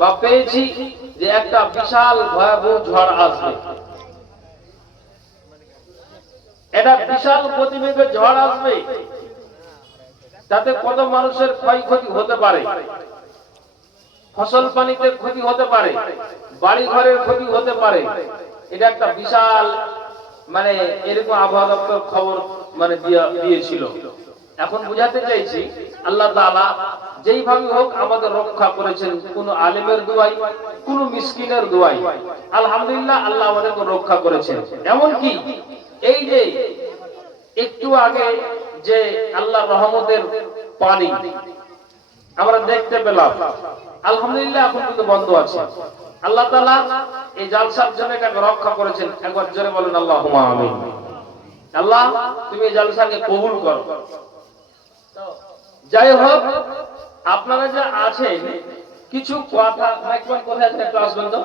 বা পেয়েছি যে একটা বিশাল ভয়াবহ ঝড় আসবে, এটা বিশাল গতিবেগে ঝড় আসবে, তাতে কত মানুষের ক্ষয়ক্ষতি হতে পারে, ফসল পানিতে ক্ষতি হতে পারে, বাড়ি ঘরের ক্ষতি হতে পারে। এটা একটা বিশাল মানে এরকম আবহাওয়া দপ্তর খবর মানে দিয়েছিল। এখন বুঝাতে চাইছি আল্লাহ তাআলা যেইভাবে হোক আমাদের রক্ষা করেছেন, কোন আলেমের দোয়াই, কোন মিসকিনের দোয়াই। আলহামদুলিল্লাহ, আল্লাহ আমাদেরকে রক্ষা করেছেন। এমন কি এই যে একটু আগে যে আল্লাহর রহমতের পানি আমরা দেখতে পেলাম, আলহামদুলিল্লাহ এখন কিন্তু বন্ধ আছে। আল্লাহ তাআলা এই জালসার জন্য এটাকে রক্ষা করেছেন। একবার জোরে বলেন আল্লাহুম্মা আমিন। আল্লাহ তুমি এই জালসাকে কবুল করো। যাই হোক, আপনারা যা আছেন কিছু কথা, একবার কোথায় আছে একটু আসবেন তো।